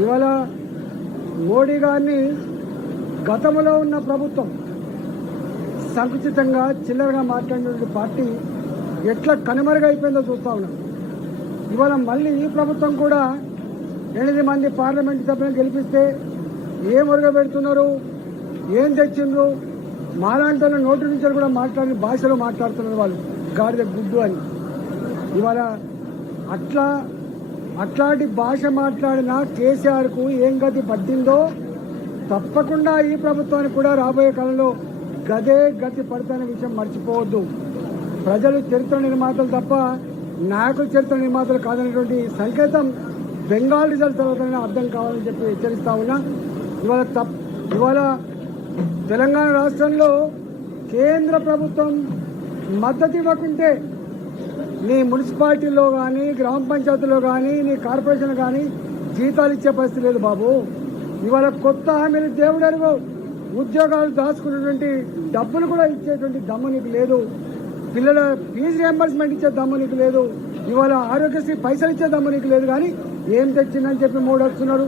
ఇవాళ మోడీ గారిని గతంలో ఉన్న ప్రభుత్వం సంకుచితంగా చిల్లరగా మాట్లాడినటువంటి పార్టీ ఎట్లా కనుమరుగైపోయిందో చూస్తా ఉన్నాం. ఇవాళ మళ్ళీ ఈ ప్రభుత్వం కూడా 8 మంది పార్లమెంట్ సభ్యులను గెలిపిస్తే ఏం పెడుతున్నారు, ఏం తెచ్చిండ్రు, మాలాంటి వాళ్ళ నోటి నుంచి కూడా మాట్లాడిన భాషలో మాట్లాడుతున్నారు వాళ్ళు గాడిద గుడ్డు అని. ఇవాళ అట్లాంటి భాష మాట్లాడిన కేసీఆర్కు ఏం గతి పట్టిందో తప్పకుండా ఈ ప్రభుత్వానికి కూడా రాబోయే కాలంలో గదే గతి పడుతున్న విషయం మర్చిపోవద్దు. ప్రజలు చరిత్ర నిర్మాతలు తప్ప నాయకులు చరిత్ర నిర్మాతలు కాదనేటువంటి సంకేతం బెంగాల్ రిజల్ట్ తర్వాతనే అర్థం కావాలని చెప్పి హెచ్చరిస్తా ఉన్నా. ఇవాళ తెలంగాణ రాష్ట్రంలో కేంద్ర ప్రభుత్వం మద్దతు ఇవ్వకుంటే నీ మున్సిపాలిటీలో కానీ, గ్రామ పంచాయతీలో కానీ, నీ కార్పొరేషన్ కానీ జీతాలు ఇచ్చే పరిస్థితి లేదు బాబు. ఇవాళ కొత్త హామీలు దేవుడెరుగు, ఉద్యోగాలు దాచుకున్నటువంటి డబ్బులు కూడా ఇచ్చేటువంటి దమ్ము నీకు లేదు. పిల్లల ఫీజు రియంబర్స్మెంట్ ఇచ్చే దమ్ము నీకు లేదు. ఇవాళ ఆరోగ్యశ్రీ పైసలు ఇచ్చే దమ్ము నీకు లేదు. కానీ ఏం తెచ్చిందని చెప్పి మోడీ వస్తున్నాడు,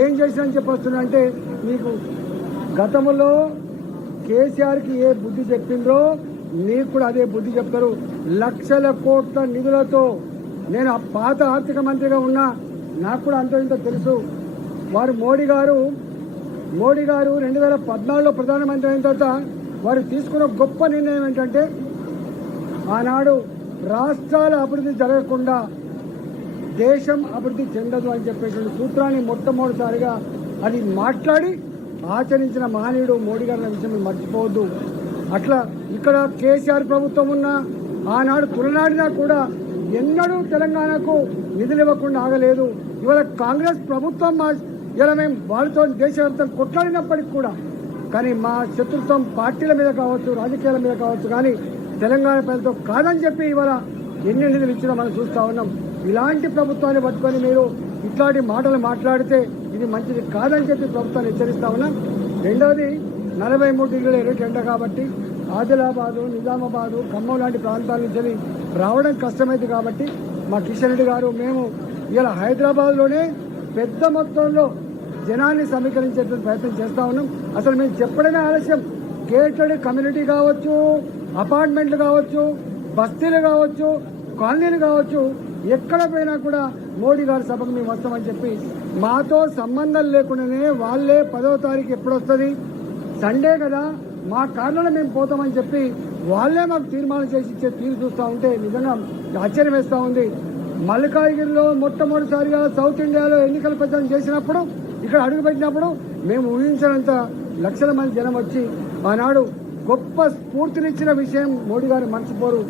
ఏం చేసిందని చెప్పి వస్తున్నాడు అంటే నీకు గతంలో కేసీఆర్కి ఏ బుద్ధి చెప్పిండ్రో నీకు కూడా అదే బుద్ధి చెప్తారు. లక్షల కోట్ల నిధులతో నేను పాత ఆర్థిక మంత్రిగా ఉన్నా, నాకు కూడా అంత ఇంత తెలుసు. మోడీ గారు 2014లో ప్రధానమంత్రి అయిన తర్వాత వారు తీసుకున్న గొప్ప నిర్ణయం ఏంటంటే ఆనాడు రాష్ట్రాల అభివృద్ధి జరగకుండా దేశం అభివృద్ధి చెందదు అని చెప్పేటువంటి సూత్రాన్ని మొట్టమొదటిసారిగా అది మాట్లాడి ఆచరించిన మహనీయుడు మోడీ గారి విషయం మర్చిపోవద్దు. అట్లా ఇక్కడ కేసీఆర్ ప్రభుత్వం ఉన్నా ఆనాడు తులనాడినా కూడా ఎన్నడూ తెలంగాణకు నిధులు ఇవ్వకుండా ఆగలేదు. ఇవాళ కాంగ్రెస్ ప్రభుత్వం ఇలా మేము వాళ్ళతో దేశవ్యాప్తంగా కొట్లాడినప్పటికీ కూడా కానీ మా శత్రుత్వం పార్టీల మీద కావచ్చు, రాజకీయాల మీద కావచ్చు, కానీ తెలంగాణ ప్రజలతో కాదని చెప్పి ఇవాళ ఎన్ని నిధులు ఇచ్చినా మనం చూస్తా ఉన్నాం. ఇలాంటి ప్రభుత్వాన్ని పట్టుకొని మీరు ఇట్లాంటి మాటలు మాట్లాడితే ఇది మంచిది కాదని చెప్పి ప్రభుత్వాన్ని హెచ్చరిస్తా ఉన్నాం. రెండవది 43 డిగ్రీల ఎండ కాబట్టి ఆదిలాబాదు, నిజామాబాదు, ఖమ్మం లాంటి ప్రాంతాల నుంచి రావడం కష్టమైంది కాబట్టి మా కిషన్ రెడ్డి గారు మేము ఇలా హైదరాబాద్లోనే పెద్ద మొత్తంలో జనాన్ని సమీకరించేటువంటి ప్రయత్నం చేస్తా ఉన్నాం. అసలు మేము చెప్పడమే ఆలస్యం. గేటెడ్ కమ్యూనిటీ కావచ్చు, అపార్ట్మెంట్లు కావచ్చు, బస్తీలు కావచ్చు, కాలనీలు కావచ్చు, ఎక్కడ పోయినా కూడా మోడీ గారి సభకు మేము వస్తామని చెప్పి మాతో సంబంధం లేకుండానే వాళ్ళే 10వ తారీఖు ఎప్పుడు వస్తుంది, సండే కదా, మా కారణంలో మేము పోతామని చెప్పి వాళ్ళే మాకు తీర్మానం చేసి ఇచ్చే తీరు చూస్తూ ఉంటే నిజంగా ఆశ్చర్యం వేస్తూ ఉంది. మల్కాజ్గిరిలో మొట్టమొదటిసారిగా సౌత్ ఇండియాలో ఎన్నికల ప్రచారం చేసినప్పుడు ఇక్కడ అడుగుపెట్టినప్పుడు మేము ఊహించినంత లక్షల మంది జనం వచ్చి ఆనాడు గొప్ప స్ఫూర్తినిచ్చిన విషయం మోడీ గారు మర్చిపోరు.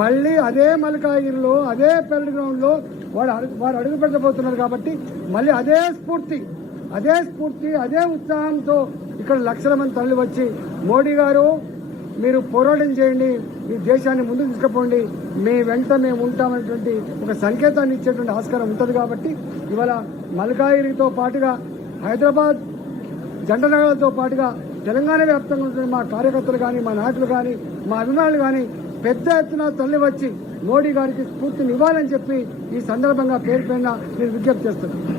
మళ్ళీ అదే మల్కాజ్గిరిలో అదే పెరడ్ గ్రౌండ్ లో వారు అడుగు పెట్టబోతున్నారు కాబట్టి మళ్ళీ అదే స్ఫూర్తి అదే ఉత్సాహంతో ఇక్కడ లక్షల మంది తరలి వచ్చి మోడీ గారు మీరు పోరాటం చేయండి, మీ దేశాన్ని ముందుకు తీసుకుపోండి, మీ వెంట మేము ఉంటామనేటువంటి ఒక సంకేతాన్ని ఇచ్చేటువంటి ఆస్కారం ఉంటుంది. కాబట్టి ఇవాళ మల్కాజ్గిరితో పాటుగా హైదరాబాద్ జంటనగర్తో పాటుగా తెలంగాణ వ్యాప్తంగా ఉంటున్న మా కార్యకర్తలు కానీ, మా నాయకులు కానీ, మా అభిమానులు కానీ పెద్ద ఎత్తున తరలి వచ్చి మోడీ గారికి స్ఫూర్తిని ఇవ్వాలని చెప్పి ఈ సందర్భంగా పేరు పైన నేను విజ్ఞప్తి చేస్తున్నాను.